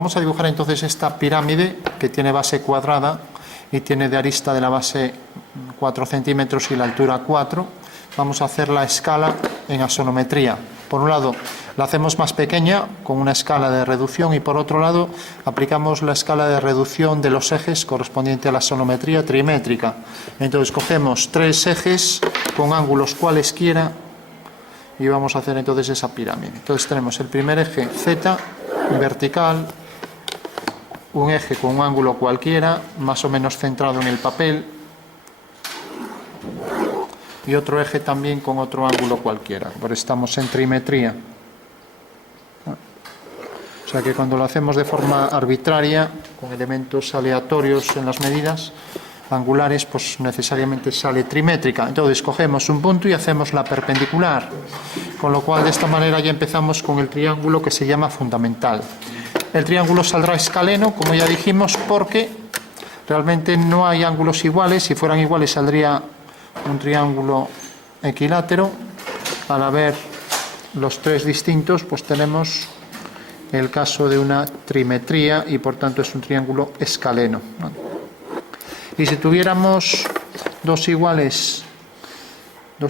Vamos a dibujar entonces esta pirámide que tiene base cuadrada y tiene de arista de la base 4 centímetros y la altura 4. Vamos a hacer la escala en axonometría. Por un lado la hacemos más pequeña con una escala de reducción y por otro lado aplicamos la escala de reducción de los ejes correspondiente a la axonometría trimétrica. Entonces cogemos 3 ejes con ángulos cualesquiera y vamos a hacer entonces esa pirámide. Entonces tenemos el primer eje Z vertical, un eje con un ángulo cualquiera, más o menos centrado en el papel, y otro eje también con otro ángulo cualquiera, porque estamos en trimetría. O sea que cuando lo hacemos de forma arbitraria, con elementos aleatorios en las medidas angulares, pues necesariamente sale trimétrica. Entonces cogemos un punto y hacemos la perpendicular, con lo cual de esta manera ya empezamos con el triángulo que se llama fundamental. El triángulo saldrá escaleno, como ya dijimos, porque realmente no hay ángulos iguales. Si fueran iguales saldría un triángulo equilátero. Al haber los 3 distintos, pues tenemos el caso de una trimetría y por tanto es un triángulo escaleno. Y si tuviéramos dos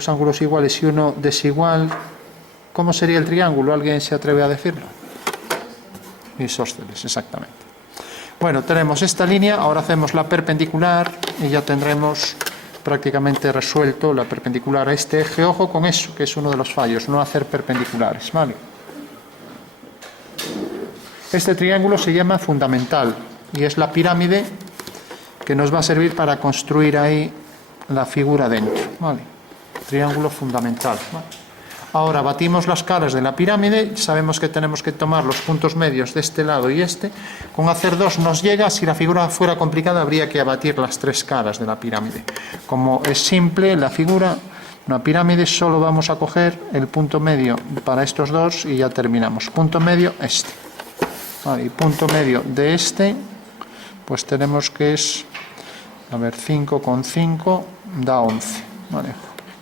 ángulos iguales y uno desigual, ¿cómo sería el triángulo? ¿Alguien se atreve a decirlo? Isósceles, exactamente. Bueno, tenemos esta línea, ahora hacemos la perpendicular y ya tendremos prácticamente resuelto la perpendicular a este eje. Ojo con eso, que es uno de los fallos, no hacer perpendiculares, ¿vale? Este triángulo se llama fundamental y es la pirámide que nos va a servir para construir ahí la figura dentro, ¿vale? Triángulo fundamental, ¿vale? Ahora batimos las caras de la pirámide, sabemos que tenemos que tomar los puntos medios de este lado y este. Con hacer 2 nos llega, si la figura fuera complicada habría que abatir las 3 caras de la pirámide. Como es simple la figura, una pirámide, solo vamos a coger el punto medio para estos 2 y ya terminamos. Punto medio este. Vale, y punto medio de este, pues tenemos que es, a ver, 5 con 5 da 11. Vale.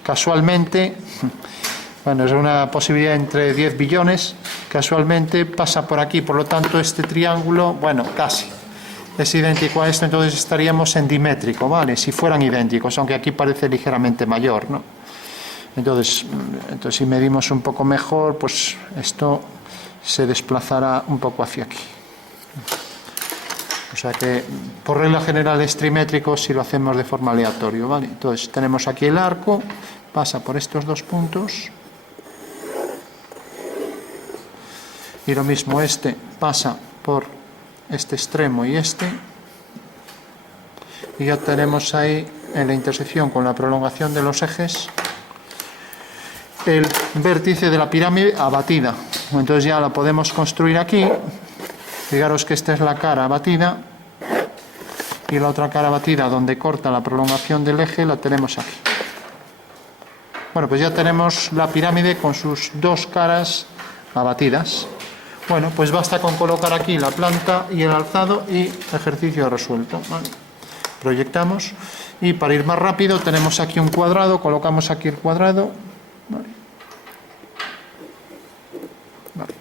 Casualmente, bueno, es una posibilidad entre 10 billones, casualmente pasa por aquí, por lo tanto este triángulo, bueno, casi es idéntico a este, entonces estaríamos en dimétrico, ¿vale? Si fueran idénticos, aunque aquí parece ligeramente mayor, ¿no? Entonces si medimos un poco mejor, pues esto se desplazará un poco hacia aquí. O sea que por regla general es trimétrico si lo hacemos de forma aleatoria, ¿vale? Entonces tenemos aquí el arco, pasa por estos 2 puntos. Y lo mismo este pasa por este extremo y este. Y ya tenemos ahí en la intersección con la prolongación de los ejes el vértice de la pirámide abatida. Entonces ya la podemos construir aquí. Fijaros que esta es la cara abatida y la otra cara abatida donde corta la prolongación del eje la tenemos aquí. Bueno, pues ya tenemos la pirámide con sus 2 caras abatidas. Bueno, pues basta con colocar aquí la planta y el alzado y ejercicio resuelto, ¿vale? Proyectamos y para ir más rápido tenemos aquí un cuadrado, colocamos aquí el cuadrado, ¿vale? Vale.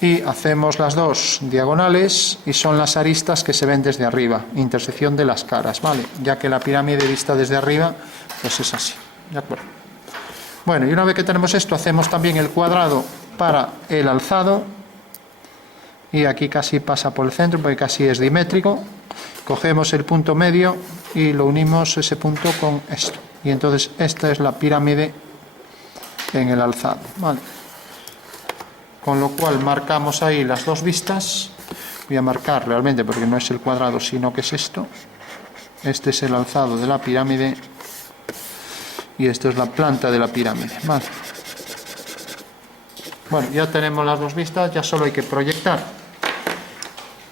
Y hacemos las 2 diagonales y son las aristas que se ven desde arriba, intersección de las caras, ¿vale? Ya que la pirámide vista desde arriba pues es así, ¿de acuerdo? Bueno, y una vez que tenemos esto hacemos también el cuadrado para el alzado. Y aquí casi pasa por el centro porque casi es dimétrico. Cogemos el punto medio y lo unimos ese punto con esto. Y entonces esta es la pirámide en el alzado, ¿vale? Con lo cual marcamos ahí las 2 vistas. Voy a marcar realmente porque no es el cuadrado sino que es esto. Este es el alzado de la pirámide y esto es la planta de la pirámide, ¿vale? Bueno, ya tenemos las 2 vistas, ya solo hay que proyectar.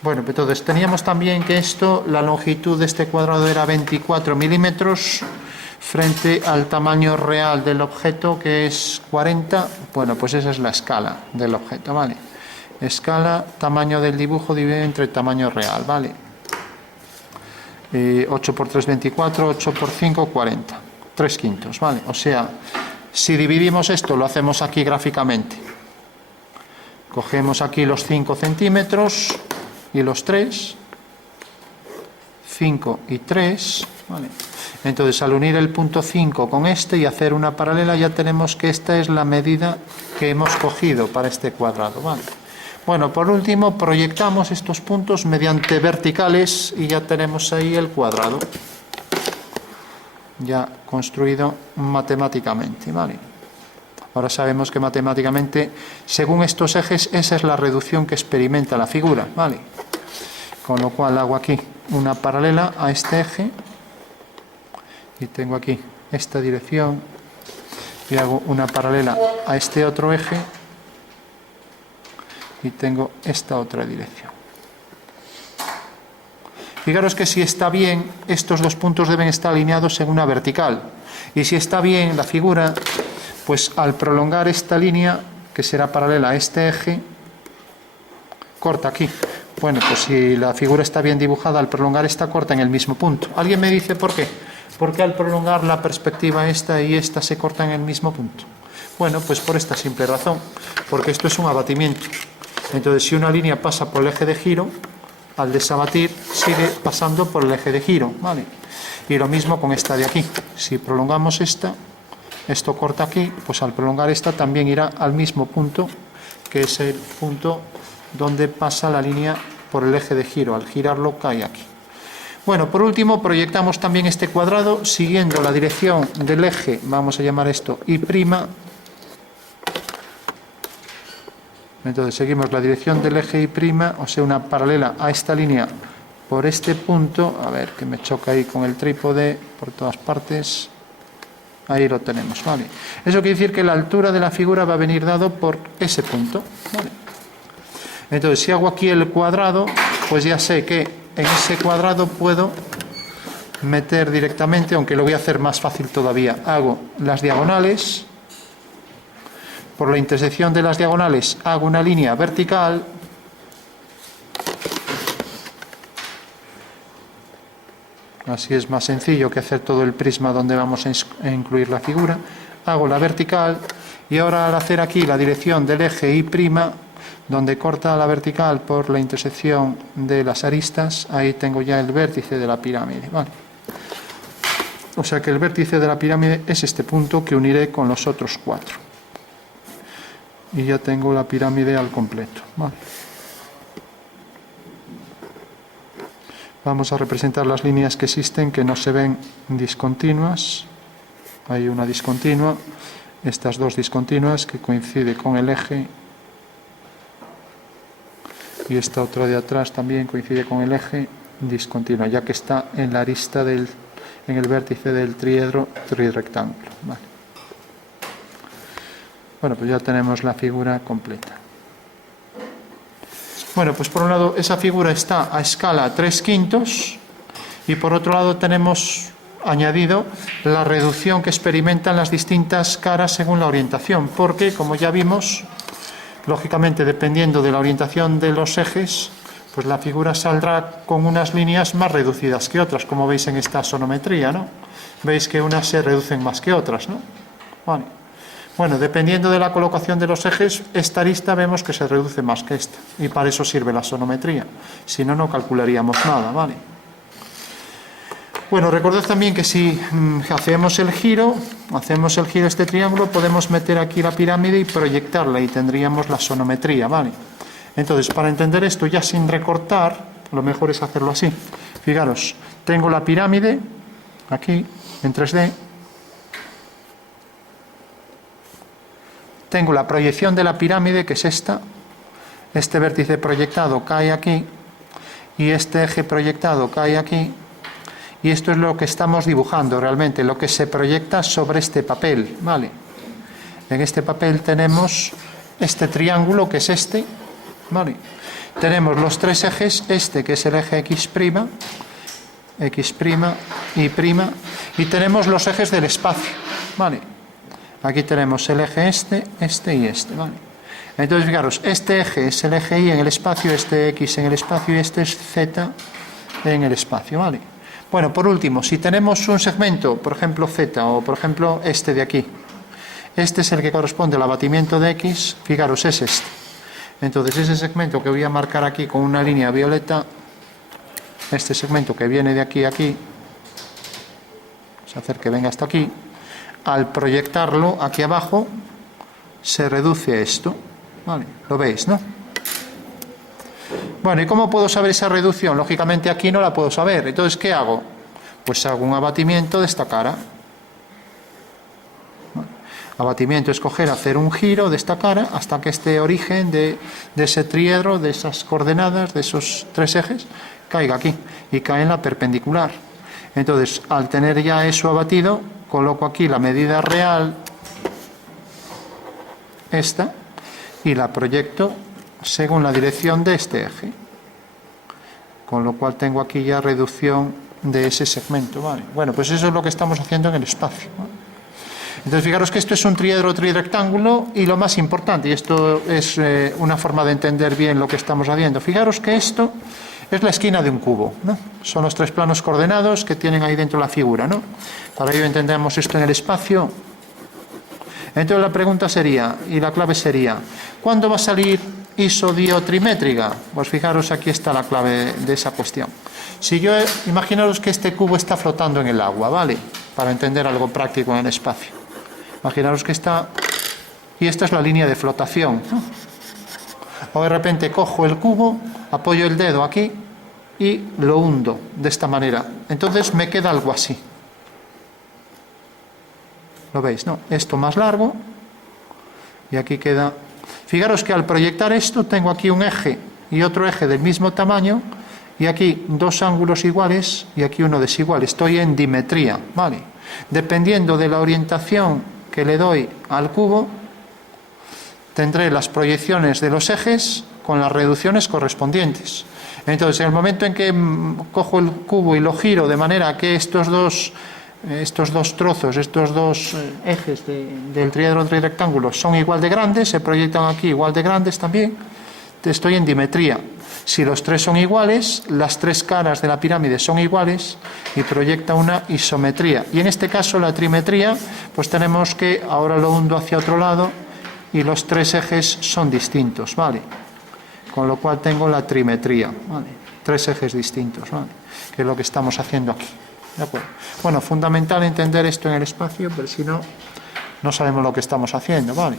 Bueno, entonces teníamos también que esto, la longitud de este cuadrado era 24 milímetros frente al tamaño real del objeto que es 40. Bueno, pues esa es la escala del objeto, ¿vale? Escala, tamaño del dibujo dividido entre el tamaño real, ¿vale? 8 por 3, 24, 8 por 5, 40. 3/5, ¿vale? O sea, si dividimos esto, lo hacemos aquí gráficamente. Cogemos aquí los 5 centímetros y los 3, 5 y 3, ¿vale? Entonces, al unir el punto 5 con este y hacer una paralela, ya tenemos que esta es la medida que hemos cogido para este cuadrado, ¿vale? Bueno, por último, proyectamos estos puntos mediante verticales y ya tenemos ahí el cuadrado ya construido matemáticamente, ¿vale? Ahora sabemos que matemáticamente, según estos ejes, esa es la reducción que experimenta la figura, ¿vale? Con lo cual hago aquí una paralela a este eje y tengo aquí esta dirección y hago una paralela a este otro eje y tengo esta otra dirección. Fijaros que si está bien, estos dos puntos deben estar alineados en una vertical. Y si está bien la figura, pues al prolongar esta línea, que será paralela a este eje, corta aquí. Bueno, pues si la figura está bien dibujada, al prolongar esta corta en el mismo punto. ¿Alguien me dice por qué? Porque al prolongar la perspectiva esta y esta se cortan en el mismo punto. Bueno, pues por esta simple razón, porque esto es un abatimiento. Entonces, si una línea pasa por el eje de giro, al desabatir sigue pasando por el eje de giro, ¿vale? Y lo mismo con esta de aquí. Si prolongamos esta, esto corta aquí, pues al prolongar esta también irá al mismo punto, que es el punto donde pasa la línea por el eje de giro. Al girarlo cae aquí. Bueno, por último, proyectamos también este cuadrado siguiendo la dirección del eje, vamos a llamar esto Y'. Entonces seguimos la dirección del eje Y', o sea, una paralela a esta línea por este punto. A ver, que me choca ahí con el trípode por todas partes. Ahí lo tenemos, ¿vale? Eso quiere decir que la altura de la figura va a venir dado por ese punto, ¿vale? Entonces, si hago aquí el cuadrado, pues ya sé que en ese cuadrado puedo meter directamente, aunque lo voy a hacer más fácil todavía. Hago las diagonales. Por la intersección de las diagonales hago una línea vertical. Así es más sencillo que hacer todo el prisma donde vamos a incluir la figura. Hago la vertical y ahora al hacer aquí la dirección del eje Y', donde corta la vertical por la intersección de las aristas, ahí tengo ya el vértice de la pirámide, ¿vale? O sea que el vértice de la pirámide es este punto que uniré con los otros 4. Y ya tengo la pirámide al completo, ¿vale? Vamos a representar las líneas que existen que no se ven discontinuas. Hay una discontinua, estas dos discontinuas que coincide con el eje, y esta otra de atrás también coincide con el eje discontinua, ya que está en la arista en el vértice del triedro trirrectángulo, ¿vale? Bueno, pues ya tenemos la figura completa. Bueno, pues por un lado esa figura está a escala 3/5 y por otro lado tenemos añadido la reducción que experimentan las distintas caras según la orientación, porque como ya vimos, lógicamente dependiendo de la orientación de los ejes, pues la figura saldrá con unas líneas más reducidas que otras, como veis en esta sonometría, ¿no? Veis que unas se reducen más que otras, ¿no? Vale. Bueno, dependiendo de la colocación de los ejes, esta arista vemos que se reduce más que esta. Y para eso sirve la sonometría. Si no, no calcularíamos nada, ¿vale? Bueno, recordad también que si hacemos el giro este triángulo, podemos meter aquí la pirámide y proyectarla y tendríamos la sonometría, ¿vale? Entonces, para entender esto ya sin recortar, lo mejor es hacerlo así. Fijaros, tengo la pirámide aquí en 3D. Tengo la proyección de la pirámide, que es esta. Este vértice proyectado cae aquí y este eje proyectado cae aquí. Y esto es lo que estamos dibujando realmente, lo que se proyecta sobre este papel, ¿vale? En este papel tenemos este triángulo, que es este, ¿vale? Tenemos los tres ejes, este que es el eje X', y tenemos los ejes del espacio, ¿vale? Aquí tenemos el eje este y este, ¿vale? Entonces, fijaros, este eje es el eje Y en el espacio, este X en el espacio y este es Z en el espacio, ¿vale? Bueno, por último, si tenemos un segmento, por ejemplo Z, o por ejemplo este de aquí, este es el que corresponde al abatimiento de X, fijaros, es este. Entonces ese segmento que voy a marcar aquí con una línea violeta, este segmento que viene de aquí a aquí, vamos a hacer que venga hasta aquí, al proyectarlo aquí abajo se reduce a esto, ¿vale? Lo veis, ¿no? Bueno, ¿y cómo puedo saber esa reducción? Lógicamente aquí no la puedo saber. Entonces, ¿qué hago? Pues hago un abatimiento de esta cara. Abatimiento es coger, hacer un giro de esta cara hasta que este origen de ese triedro, de esas coordenadas, de esos tres ejes, caiga aquí y cae en la perpendicular. Entonces, al tener ya eso abatido, coloco aquí la medida real, esta, y la proyecto según la dirección de este eje. Con lo cual tengo aquí ya reducción de ese segmento, ¿vale? Bueno, pues eso es lo que estamos haciendo en el espacio, ¿vale? Entonces, fijaros que esto es un triedro trirectángulo y lo más importante, y esto es una forma de entender bien lo que estamos haciendo. Fijaros que esto es la esquina de un cubo, ¿no? Son los tres planos coordenados que tienen ahí dentro la figura, ¿no? Para ello entendemos esto en el espacio. Entonces la pregunta sería, y la clave sería, ¿cuándo va a salir isodiotrimétrica? Pues fijaros, aquí está la clave de esa cuestión. Si yo, imaginaros que este cubo está flotando en el agua, ¿vale? Para entender algo práctico en el espacio. Imaginaros que está, y esta es la línea de flotación, ¿no? O de repente cojo el cubo, apoyo el dedo aquí y lo hundo de esta manera. Entonces me queda algo así. ¿Lo veis, no? Esto más largo y aquí queda. Fijaros que al proyectar esto tengo aquí un eje y otro eje del mismo tamaño y aquí dos ángulos iguales y aquí uno desigual. Estoy en dimetría, ¿vale? Dependiendo de la orientación que le doy al cubo, tendré las proyecciones de los ejes con las reducciones correspondientes. Entonces, en el momento en que cojo el cubo y lo giro de manera que estos dos trozos, estos dos ejes del triedro trirectángulo son igual de grandes, se proyectan aquí igual de grandes también, estoy en dimetría. Si los tres son iguales, las tres caras de la pirámide son iguales y proyecta una isometría. Y en este caso la trimetría, pues tenemos que, ahora lo hundo hacia otro lado y los tres ejes son distintos, ¿vale? Con lo cual tengo la trimetría, ¿vale? Tres ejes distintos, ¿vale? Que es lo que estamos haciendo aquí. ¿De acuerdo? Bueno, fundamental entender esto en el espacio, pero si no, no sabemos lo que estamos haciendo, ¿vale?